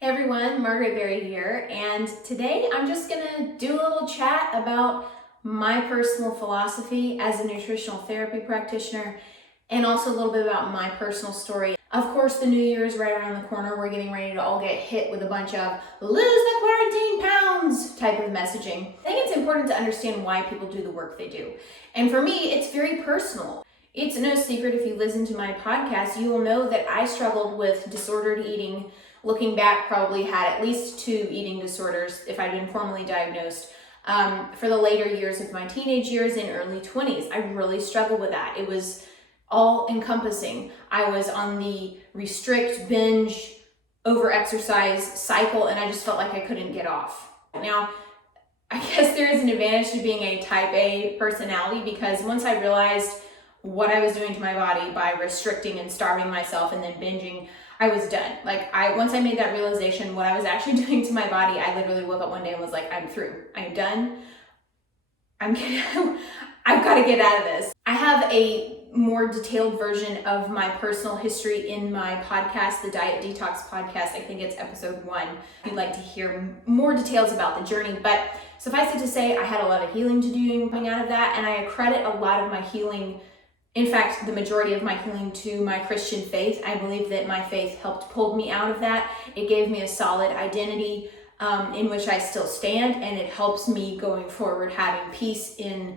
Hey everyone, Margaret Berry here, and today I'm just gonna do a little chat about my personal philosophy as a nutritional therapy practitioner and also a little bit about my personal story. Of course, the new year is right around the corner. We're getting ready to all get hit with a bunch of lose the quarantine pounds type of messaging. I think it's important to understand why people do the work they do. And for me, it's very personal. It's no secret if you listen to my podcast, you will know that I struggled with disordered eating. Looking back, probably had at least 2 eating disorders if I'd been formally diagnosed for the later years of my teenage years and early 20s. I really struggled with that. It was all encompassing. I was on the restrict, binge, over-exercise cycle, and I just felt like I couldn't get off. Now, I guess there is an advantage to being a type A personality because once I realized what I was doing to my body by restricting and starving myself and then binging, I was done. Once I made that realization, what I was actually doing to my body, I literally woke up one day and was like, I'm through. I'm done. I've got to get out of this. I have a more detailed version of my personal history in my podcast, the Diet Detox podcast. I think it's episode 1. If you'd like to hear more details about the journey, but suffice it to say, I had a lot of healing to do coming out of that, and I credit a lot of my healing, in fact, the majority of my healing, to my Christian faith. I believe that my faith helped pull me out of that. It gave me a solid identity in which I still stand, and it helps me going forward having peace in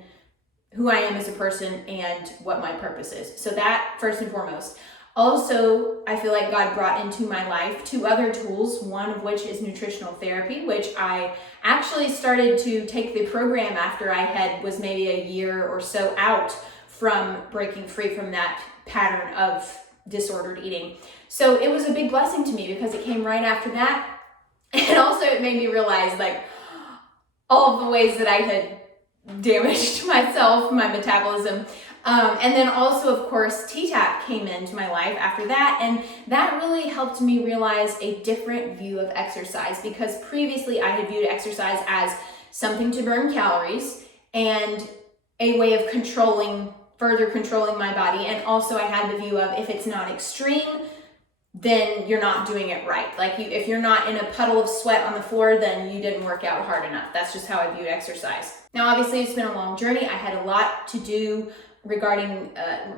who I am as a person and what my purpose is. So that first and foremost. Also, I feel like God brought into my life 2 other tools, one of which is nutritional therapy, which I actually started to take the program after I was maybe a year or so out from breaking free from that pattern of disordered eating. So it was a big blessing to me because it came right after that. And also it made me realize all of the ways that I had damaged myself, my metabolism. And then also, of course, T-Tapp came into my life after that. And that really helped me realize a different view of exercise because previously I had viewed exercise as something to burn calories and a way of further controlling my body. And also I had the view of if it's not extreme, then you're not doing it right. If you're not in a puddle of sweat on the floor, then you didn't work out hard enough. That's just how I viewed exercise. Now, obviously it's been a long journey. I had a lot to do regarding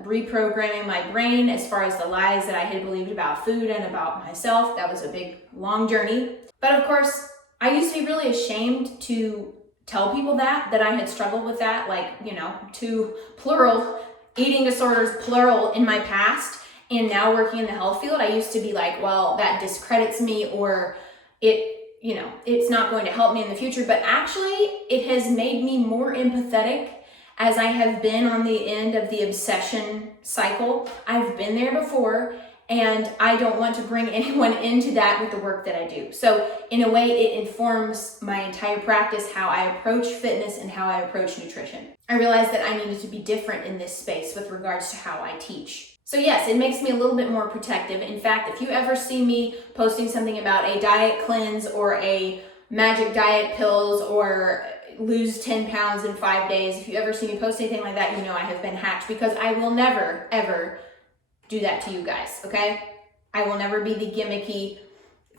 reprogramming my brain as far as the lies that I had believed about food and about myself. That was a big, long journey. But of course, I used to be really ashamed to tell people that I had struggled with that, 2 plural eating disorders, plural, in my past. And now working in the health field, I used to be like, well, that discredits me, or it's not going to help me in the future. But actually, it has made me more empathetic as I have been on the end of the obsession cycle. I've been there before, and I don't want to bring anyone into that with the work that I do. So in a way, it informs my entire practice, how I approach fitness and how I approach nutrition. I realized that I needed to be different in this space with regards to how I teach. So yes, it makes me a little bit more protective. In fact, if you ever see me posting something about a diet cleanse or a magic diet pills or lose 10 pounds in 5 days, if you ever see me post anything like that, you know I have been hacked, because I will never, ever do that to you guys, okay? I will never be the gimmicky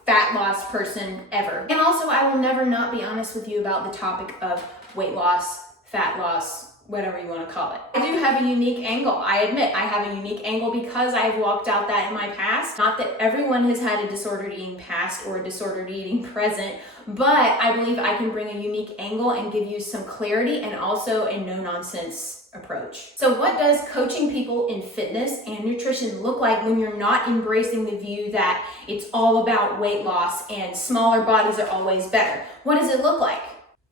fat loss person ever. And also, I will never not be honest with you about the topic of weight loss, fat loss, whatever you want to call it. I do have a unique angle. I admit I have a unique angle because I've walked out that in my past. Not that everyone has had a disordered eating past or a disordered eating present, but I believe I can bring a unique angle and give you some clarity and also a no-nonsense approach. So what does coaching people in fitness and nutrition look like when you're not embracing the view that it's all about weight loss and smaller bodies are always better? What does it look like?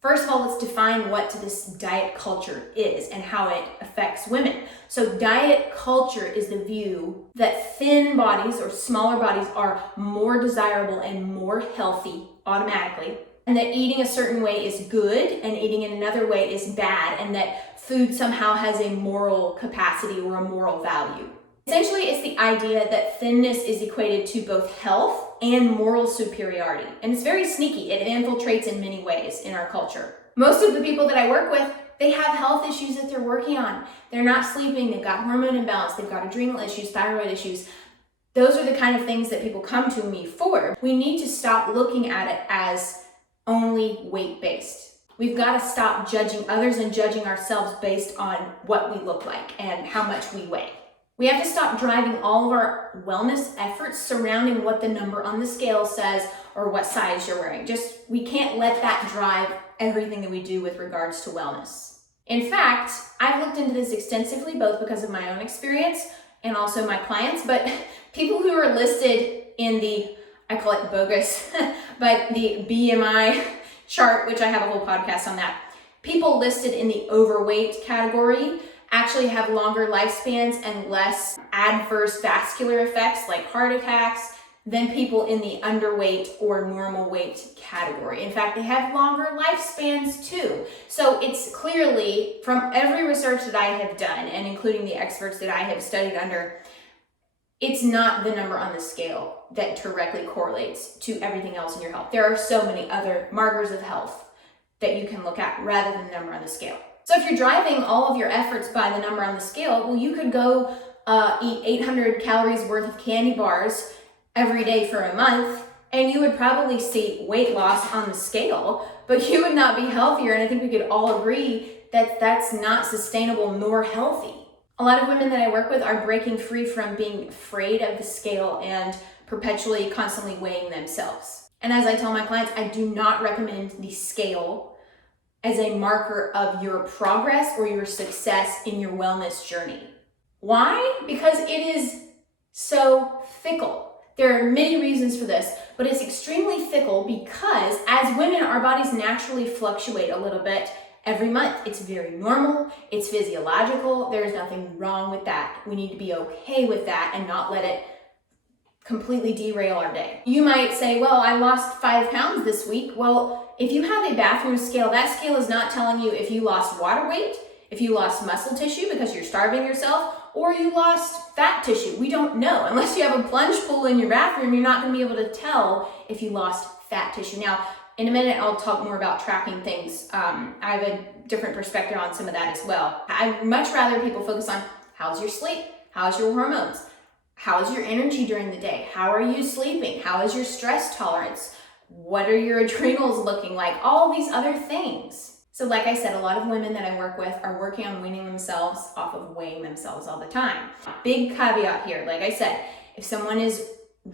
First of all, let's define what this diet culture is and how it affects women. So diet culture is the view that thin bodies or smaller bodies are more desirable and more healthy automatically, and that eating a certain way is good and eating in another way is bad, and that food somehow has a moral capacity or a moral value. Essentially, it's the idea that thinness is equated to both health and moral superiority. And it's very sneaky. It infiltrates in many ways in our culture. Most of the people that I work with, they have health issues that they're working on. They're not sleeping, they've got hormone imbalance, they've got adrenal issues, thyroid issues. Those are the kind of things that people come to me for. We need to stop looking at it as only weight-based. We've got to stop judging others and judging ourselves based on what we look like and how much we weigh. We have to stop driving all of our wellness efforts surrounding what the number on the scale says or what size you're wearing. We can't let that drive everything that we do with regards to wellness. In fact, I've looked into this extensively, both because of my own experience and also my clients, but people who are listed in the, I call it bogus, but the BMI chart, which I have a whole podcast on that, people listed in the overweight category actually have longer lifespans and less adverse vascular effects like heart attacks than people in the underweight or normal weight category. In fact, they have longer lifespans too. So it's clearly, from every research that I have done, and including the experts that I have studied under, it's not the number on the scale that directly correlates to everything else in your health. There are so many other markers of health that you can look at rather than the number on the scale. So if you're driving all of your efforts by the number on the scale, well, you could go eat 800 calories worth of candy bars every day for a month, and you would probably see weight loss on the scale, but you would not be healthier. And I think we could all agree that that's not sustainable nor healthy. A lot of women that I work with are breaking free from being afraid of the scale and perpetually, constantly weighing themselves. And as I tell my clients, I do not recommend the scale as a marker of your progress or your success in your wellness journey. Why? Because it is so fickle. There are many reasons for this, but it's extremely fickle because as women, our bodies naturally fluctuate a little bit every month. It's very normal. It's physiological. There's nothing wrong with that. We need to be okay with that and not let it completely derail our day. You might say, well, I lost 5 pounds this week. Well, if you have a bathroom scale, that scale is not telling you if you lost water weight, if you lost muscle tissue because you're starving yourself, or you lost fat tissue. We don't know. Unless you have a plunge pool in your bathroom, you're not going to be able to tell if you lost fat tissue. Now, in a minute, I'll talk more about tracking things. I have a different perspective on some of that as well. I'd much rather people focus on how's your sleep, how's your hormones, how's your energy during the day, how are you sleeping, how is your stress tolerance, what are your adrenals looking like, all these other things. So like I said, a lot of women that I work with are working on weaning themselves off of weighing themselves all the time. Big caveat here, like I said, if someone is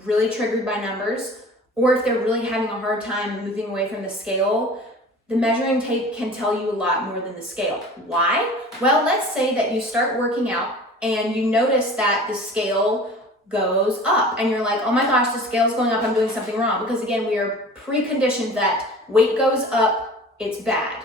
really triggered by numbers, or if they're really having a hard time moving away from the scale, the measuring tape can tell you a lot more than the scale. Why? Well, let's say that you start working out and you notice that the scale goes up and you're like, oh my gosh, the scale's going up, I'm doing something wrong. Because again, we are preconditioned that weight goes up, it's bad.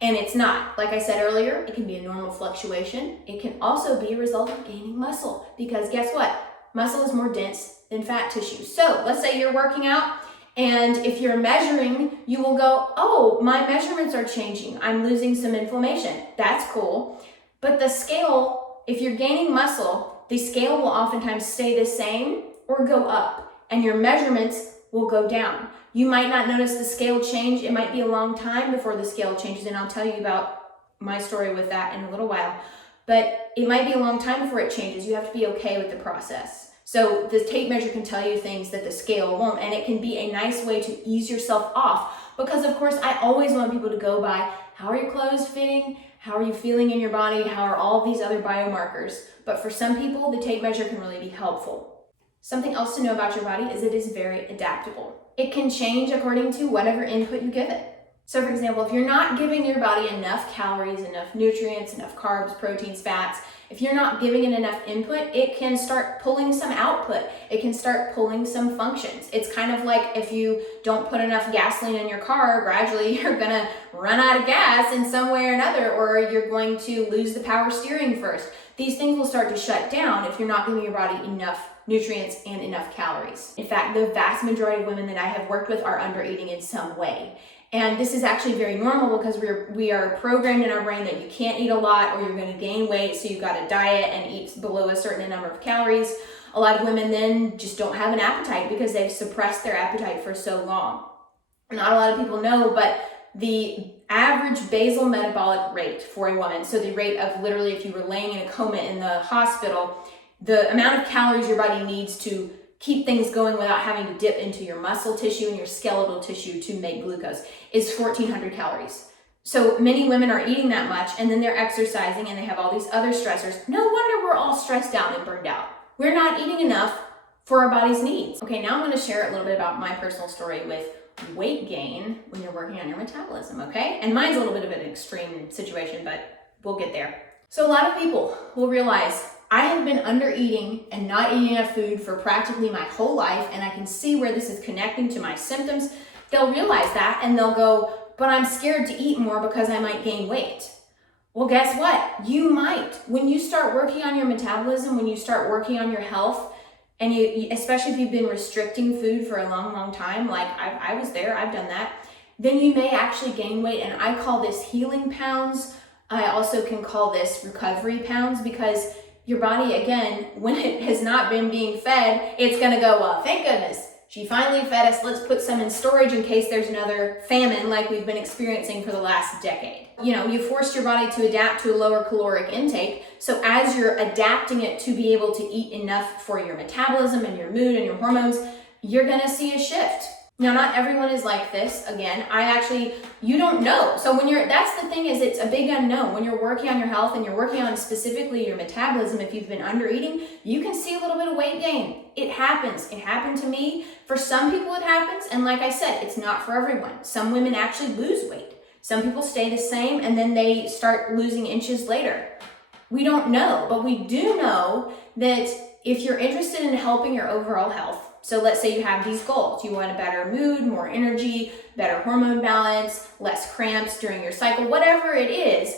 And it's not. Like I said earlier, it can be a normal fluctuation. It can also be a result of gaining muscle because guess what? Muscle is more dense than fat tissue. So let's say you're working out and if you're measuring, you will go, oh, my measurements are changing. I'm losing some inflammation. That's cool. But the scale, if you're gaining muscle, the scale will oftentimes stay the same or go up and your measurements will go down. You might not notice the scale change. It might be a long time before the scale changes, and I'll tell you about my story with that in a little while. But it might be a long time before it changes. You have to be okay with the process. So the tape measure can tell you things that the scale won't, and it can be a nice way to ease yourself off. Because of course, I always want people to go by, how are your clothes fitting? How are you feeling in your body? How are all these other biomarkers? But for some people, the tape measure can really be helpful. Something else to know about your body is it is very adaptable. It can change according to whatever input you give it. So for example, if you're not giving your body enough calories, enough nutrients, enough carbs, proteins, fats, if you're not giving it enough input, it can start pulling some output. It can start pulling some functions. It's kind of like if you don't put enough gasoline in your car, gradually you're gonna run out of gas in some way or another, or you're going to lose the power steering first. These things will start to shut down if you're not giving your body enough nutrients and enough calories. In fact, the vast majority of women that I have worked with are under eating in some way. And this is actually very normal because we are programmed in our brain that you can't eat a lot or you're going to gain weight, so you've got to diet and eat below a certain number of calories. A lot of women then just don't have an appetite because they've suppressed their appetite for so long. Not a lot of people know, but the average basal metabolic rate for a woman, so the rate of literally if you were laying in a coma in the hospital, the amount of calories your body needs to keep things going without having to dip into your muscle tissue and your skeletal tissue to make glucose is 1,400 calories. So many women are eating that much, and then they're exercising and they have all these other stressors. No wonder we're all stressed out and burned out. We're not eating enough for our body's needs. Okay, now I'm going to share a little bit about my personal story with weight gain when you're working on your metabolism, okay? And mine's a little bit of an extreme situation, but we'll get there. So a lot of people will realize I have been under eating and not eating enough food for practically my whole life, and I can see where this is connecting to my symptoms. They'll realize that and they'll go, but I'm scared to eat more because I might gain weight. Well, guess what? You might. When you start working on your metabolism, when you start working on your health, and you especially if you've been restricting food for a long, long time, like I was there, I've done that, then you may actually gain weight. And I call this healing pounds. I also can call this recovery pounds, because your body, again, when it has not been being fed, it's gonna go, well, thank goodness, she finally fed us. Let's put some in storage in case there's another famine like we've been experiencing for the last decade. You know, you forced your body to adapt to a lower caloric intake. So as you're adapting it to be able to eat enough for your metabolism and your mood and your hormones, you're gonna see a shift. Now, not everyone is like this. Again, you don't know. So that's the thing, is it's a big unknown. When you're working on your health and you're working on specifically your metabolism, if you've been under eating, you can see a little bit of weight gain. It happens. It happened to me. For some people it happens. And like I said, it's not for everyone. Some women actually lose weight. Some people stay the same and then they start losing inches later. We don't know, but we do know that if you're interested in helping your overall health, so let's say you have these goals. You want a better mood, more energy, better hormone balance, less cramps during your cycle, whatever it is.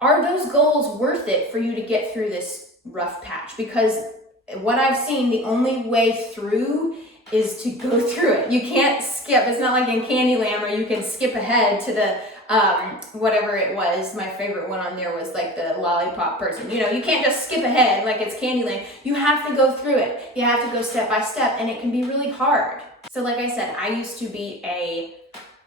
Are those goals worth it for you to get through this rough patch? Because what I've seen, the only way through is to go through it. You can't skip. It's not like in Candyland where you can skip ahead to the whatever it was. My favorite one on there was like the lollipop person. You know, you can't just skip ahead like it's Candyland. You have to go through it. You have to go step by step, and it can be really hard. So like I said, I used to be a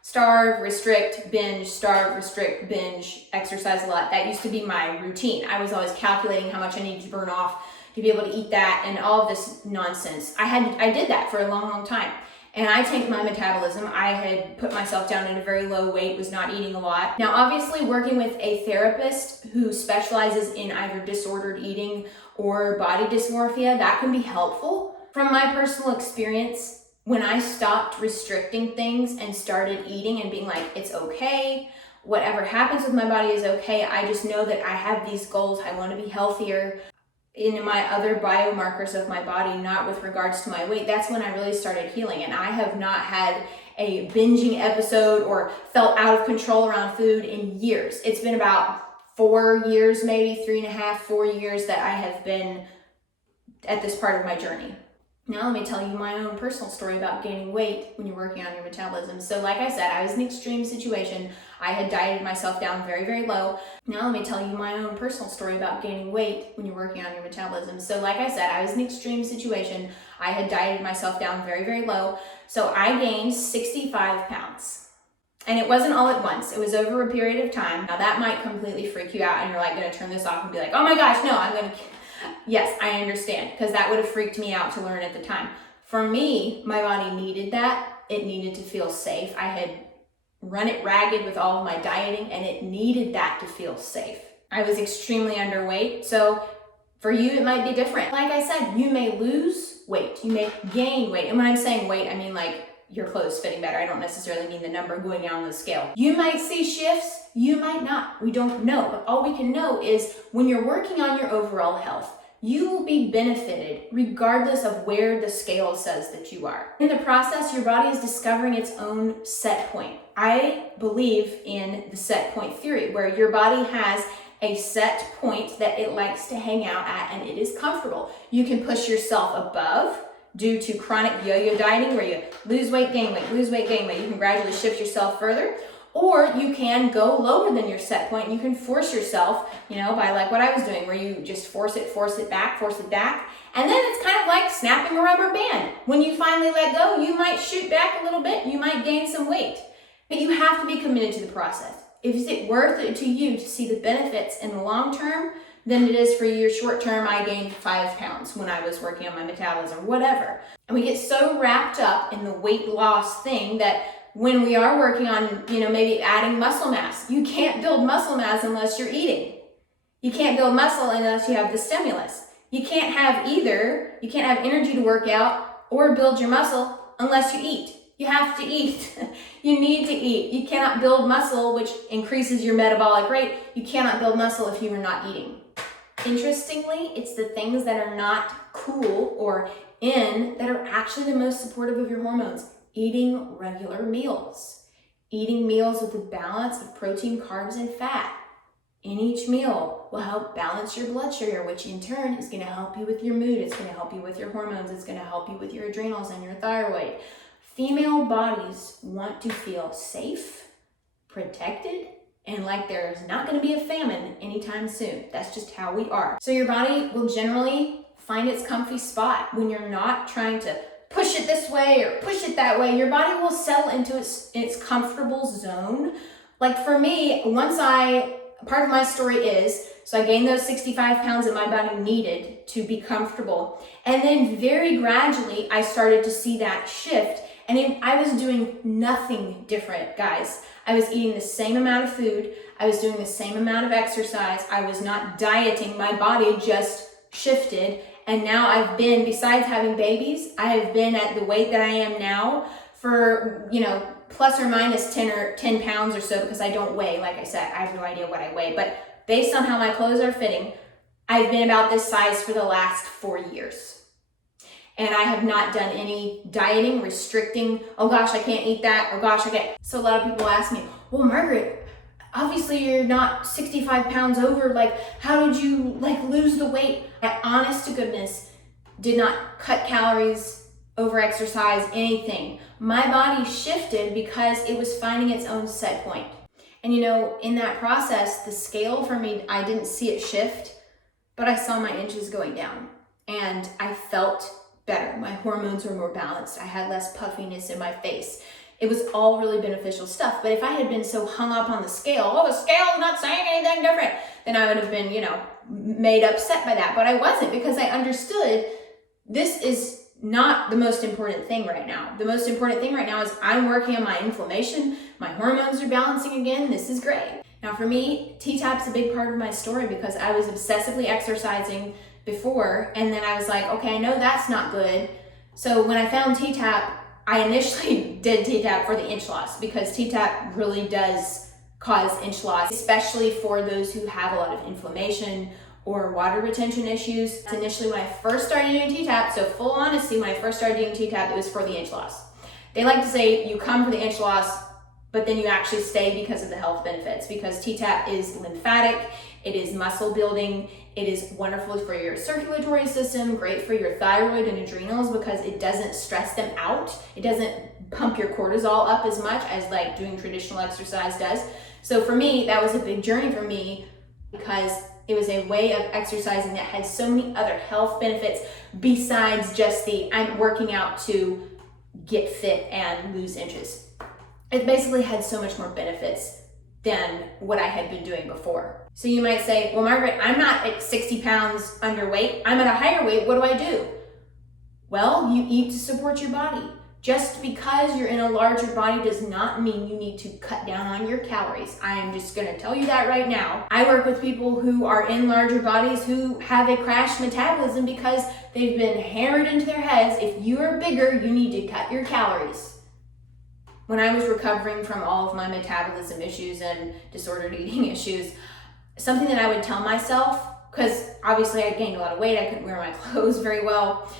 starve, restrict, binge, starve, restrict, binge, exercise a lot. That used to be my routine. I was always calculating how much I needed to burn off to be able to eat that and all of this nonsense. I did that for a long, long time. And I tanked my metabolism. I had put myself down at a very low weight, was not eating a lot. Now, obviously, working with a therapist who specializes in either disordered eating or body dysmorphia, that can be helpful. From my personal experience, when I stopped restricting things and started eating and being like, it's okay, whatever happens with my body is okay. I just know that I have these goals. I want to be healthier in my other biomarkers of my body, not with regards to my weight. That's when I really started healing. And I have not had a binging episode or felt out of control around food in years. It's been about 4 years, maybe 3.5, 4 years that I have been at this part of my journey. Now let me tell you my own personal story about gaining weight when you're working on your metabolism. So like I said, I was in an extreme situation. I had dieted myself down very, very low. Now let me tell you my own personal story about gaining weight when you're working on your metabolism. So like I said, I was in an extreme situation. I had dieted myself down very, very low. So I gained 65 pounds. And it wasn't all at once. It was over a period of time. Now that might completely freak you out and you're like gonna turn this off and be like, oh my gosh, no, yes, I understand, because that would have freaked me out to learn at the time. For me, my body needed that. It needed to feel safe. I had run it ragged with all of my dieting, and it needed that to feel safe. I was extremely underweight, so for you, it might be different. Like I said, you may lose weight, you may gain weight. And when I'm saying weight, I mean like your clothes fitting better. I don't necessarily mean the number going down the scale. You might see shifts, you might not. We don't know, but all we can know is when you're working on your overall health, you will be benefited regardless of where the scale says that you are. In the process, your body is discovering its own set point. I believe in the set point theory, where your body has a set point that it likes to hang out at and it is comfortable. You can push yourself above due to chronic yo-yo dieting, where you lose weight, gain weight, lose weight, gain weight. You can gradually shift yourself further. Or you can go lower than your set point. You can force yourself, by like what I was doing, where you just force it back. And then it's kind of like snapping a rubber band. When you finally let go, you might shoot back a little bit. You might gain some weight. But you have to be committed to the process. Is it worth it to you to see the benefits in the long term? than it is for you short term. I gained 5 pounds when I was working on my metabolism, whatever. And we get so wrapped up in the weight loss thing that when we are working on, maybe adding muscle mass, you can't build muscle mass unless you're eating. You can't build muscle unless you have the stimulus. You can't have either. You can't have energy to work out or build your muscle unless you eat. You have to eat. You need to eat. You cannot build muscle, which increases your metabolic rate. You cannot build muscle if you are not eating. Interestingly, it's the things that are not cool or in that are actually the most supportive of your hormones. Eating regular meals. Eating meals with a balance of protein, carbs, and fat in each meal will help balance your blood sugar, which in turn is going to help you with your mood. It's going to help you with your hormones. It's going to help you with your adrenals and your thyroid. Female bodies want to feel safe, protected, and like there's not going to be a famine anytime soon. That's just how we are. So your body will generally find its comfy spot when you're not trying to push it this way or push it that way. Your body will settle into its comfortable zone. Like for me, part of my story is, so I gained those 65 pounds that my body needed to be comfortable. And then very gradually, I started to see that shift. And I was doing nothing different, guys. I was eating the same amount of food. I was doing the same amount of exercise. I was not dieting. My body just shifted. And now besides having babies, I have been at the weight that I am now for, plus or minus 10 pounds or so, because I don't weigh. Like I said, I have no idea what I weigh. But based on how my clothes are fitting, I've been about this size for the last 4 years. And I have not done any dieting, restricting, oh gosh, I can't eat that, or gosh, I can't. So a lot of people ask me, well, Margaret, obviously you're not 65 pounds over, how did you lose the weight? I, honest to goodness, did not cut calories, over exercise, anything. My body shifted because it was finding its own set point. And in that process, the scale for me, I didn't see it shift, but I saw my inches going down and I felt better. My hormones were more balanced. I had less puffiness in my face. It was all really beneficial stuff. But if I had been so hung up on the scale, the scale's not saying anything different, then I would have been, made upset by that. But I wasn't, because I understood this is not the most important thing right now. The most important thing right now is I'm working on my inflammation. My hormones are balancing again. This is great. Now for me, T-Tapp's a big part of my story because I was obsessively exercising before, and then I was like, okay, I know that's not good. So when I found T-Tapp, I initially did T-Tap for the inch loss, because T-Tap really does cause inch loss, especially for those who have a lot of inflammation or water retention issues. Initially, when I first started doing T-Tap, so full honesty, when I first started doing T-Tap, it was for the inch loss. They like to say you come for the inch loss, but then you actually stay because of the health benefits, because T-Tap is lymphatic, it is muscle building, it is wonderful for your circulatory system, great for your thyroid and adrenals because it doesn't stress them out. It doesn't pump your cortisol up as much as doing traditional exercise does. So for me, that was a big journey for me because it was a way of exercising that had so many other health benefits besides just I'm working out to get fit and lose inches. It basically had so much more benefits than what I had been doing before. So you might say, well, Margaret, I'm not at 60 pounds underweight. I'm at a higher weight. What do I do? Well, you eat to support your body. Just because you're in a larger body does not mean you need to cut down on your calories. I am just going to tell you that right now. I work with people who are in larger bodies who have a crash metabolism because they've been hammered into their heads, if you are bigger, you need to cut your calories. When I was recovering from all of my metabolism issues and disordered eating issues, something that I would tell myself, because obviously I gained a lot of weight, I couldn't wear my clothes very well.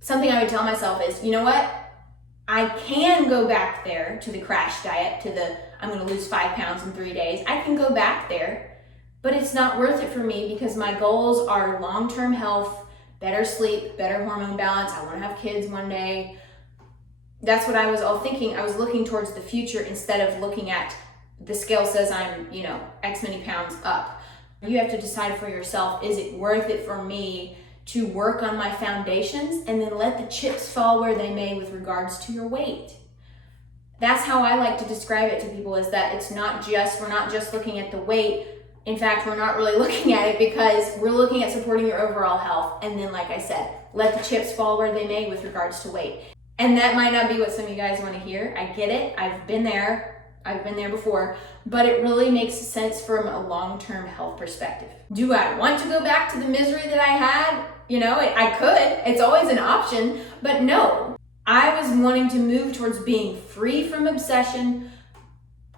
Something I would tell myself is, you know what? I can go back there to the crash diet, I'm gonna lose 5 pounds in 3 days. I can go back there, but it's not worth it for me because my goals are long-term health, better sleep, better hormone balance. I wanna have kids one day. That's what I was all thinking. I was looking towards the future instead of looking at the scale says I'm, X many pounds up. You have to decide for yourself, is it worth it for me to work on my foundations and then let the chips fall where they may with regards to your weight? That's how I like to describe it to people, is that we're not just looking at the weight. In fact, we're not really looking at it because we're looking at supporting your overall health. And then, like I said, let the chips fall where they may with regards to weight. And that might not be what some of you guys want to hear. I get it. I've been there before, but it really makes sense from a long-term health perspective. Do I want to go back to the misery that I had? You know, I could. It's always an option, but no. I was wanting to move towards being free from obsession,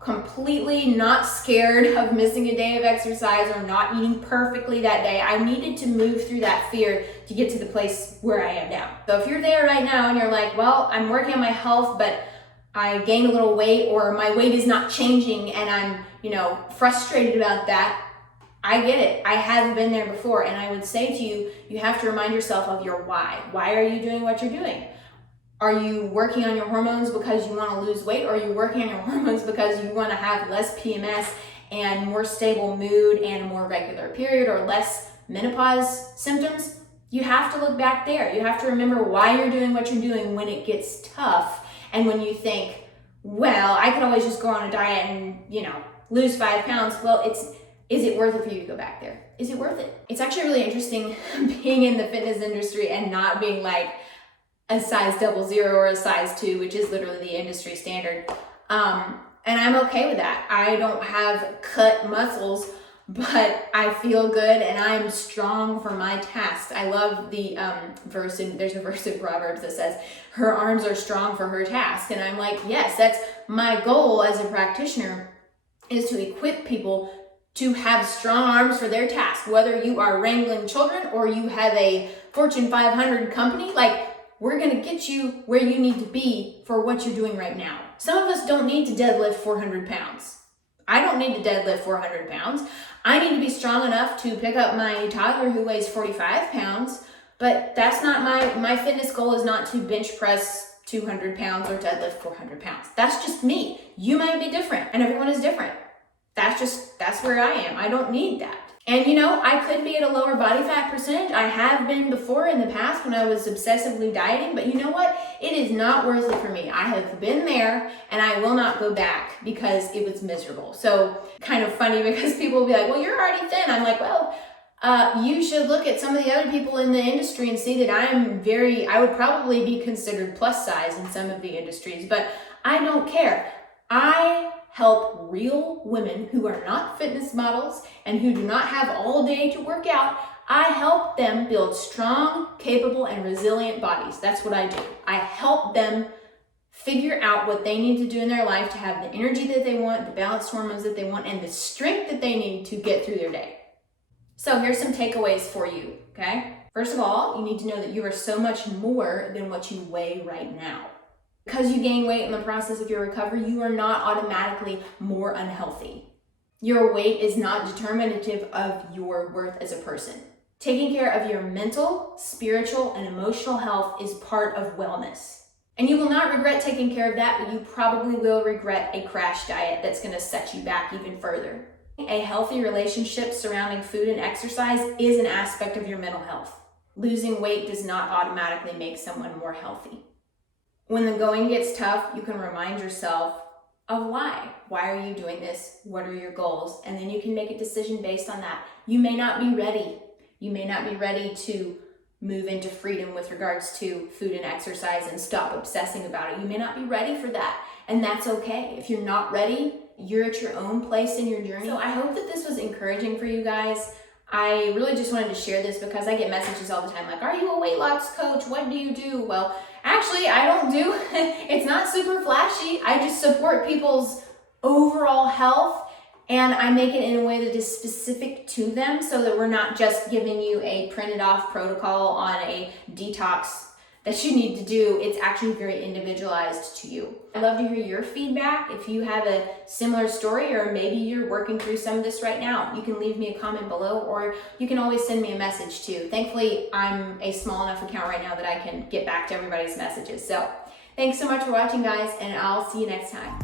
completely not scared of missing a day of exercise or not eating perfectly that day. I needed to move through that fear to get to the place where I am now. So if you're there right now and you're like, well, I'm working on my health, but I gained a little weight, or my weight is not changing and I'm, frustrated about that, I get it. I have been there before. And I would say to you, you have to remind yourself of your why. Why are you doing what you're doing? Are you working on your hormones because you want to lose weight? Or are you working on your hormones because you want to have less PMS and more stable mood and a more regular period, or less menopause symptoms? You have to look back there. You have to remember why you're doing what you're doing when it gets tough. And when you think, well, I could always just go on a diet and, lose 5 pounds. Well, is it worth it for you to go back there? Is it worth it? It's actually really interesting being in the fitness industry and not being like a size 00 or a size 2, which is literally the industry standard. And I'm okay with that. I don't have cut muscles, but I feel good and I'm strong for my task. I love the there's a verse in Proverbs that says, her arms are strong for her task. And I'm like, yes, that's my goal as a practitioner, is to equip people to have strong arms for their task. Whether you are wrangling children or you have a Fortune 500 company, we're gonna get you where you need to be for what you're doing right now. Some of us don't need to deadlift 400 pounds. I don't need to deadlift 400 pounds. I need to be strong enough to pick up my toddler who weighs 45 pounds, but that's not my fitness goal is not to bench press 200 pounds or deadlift 400 pounds. That's just me. You might be different, and everyone is different. That's where I am. I don't need that. And I could be at a lower body fat percentage. I have been before in the past when I was obsessively dieting, but you know what? It is not worth it for me. I have been there and I will not go back because it was miserable. So kind of funny because people will be like, well, you're already thin. I'm like, well, you should look at some of the other people in the industry and see that I would probably be considered plus size in some of the industries, but I don't care. I help real women who are not fitness models and who do not have all day to work out. I help them build strong, capable, and resilient bodies. That's what I do. I help them figure out what they need to do in their life to have the energy that they want, the balanced hormones that they want, and the strength that they need to get through their day. So here's some takeaways for you, okay? First of all, you need to know that you are so much more than what you weigh right now. Because you gain weight in the process of your recovery, you are not automatically more unhealthy. Your weight is not determinative of your worth as a person. Taking care of your mental, spiritual, and emotional health is part of wellness. And you will not regret taking care of that, but you probably will regret a crash diet that's going to set you back even further. A healthy relationship surrounding food and exercise is an aspect of your mental health. Losing weight does not automatically make someone more healthy. When the going gets tough, you can remind yourself of why. Why are you doing this? What are your goals? And then you can make a decision based on that. You may not be ready. You may not be ready to move into freedom with regards to food and exercise and stop obsessing about it. You may not be ready for that. And that's okay. If you're not ready, you're at your own place in your journey. So I hope that this was encouraging for you guys. I really just wanted to share this because I get messages all the time like, are you a weight loss coach? What do you do? Well, actually, I don't do, it's not super flashy. I just support people's overall health and I make it in a way that is specific to them so that we're not just giving you a printed off protocol on a detox that you need to do. It's actually very individualized to you. I'd love to hear your feedback. If you have a similar story or maybe you're working through some of this right now, you can leave me a comment below or you can always send me a message too. Thankfully, I'm a small enough account right now that I can get back to everybody's messages. So thanks so much for watching, guys, and I'll see you next time.